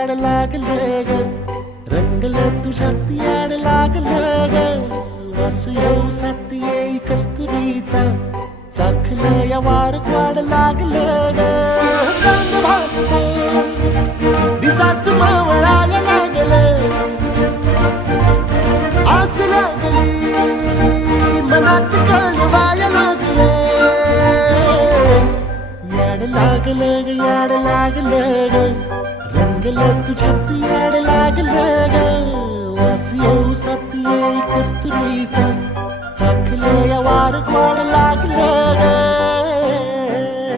याड लागलं ग, रंगलं तुझ्यात याड लागलं ग. वास येऊ साथ येई कस्तुरीचा, चाखलं या वार वाढ लागलं ग. चांद भासतो दिसाच मावळायला लागलं, आस लागली मनात कळवायला लागलं. याड लागलं ग, याड लागलं ग, रंगलं तुझ्यात याड लागलं ग. वास येऊ साथ येई कस्तुरीचा, चाखलं या वार वाढ लागलं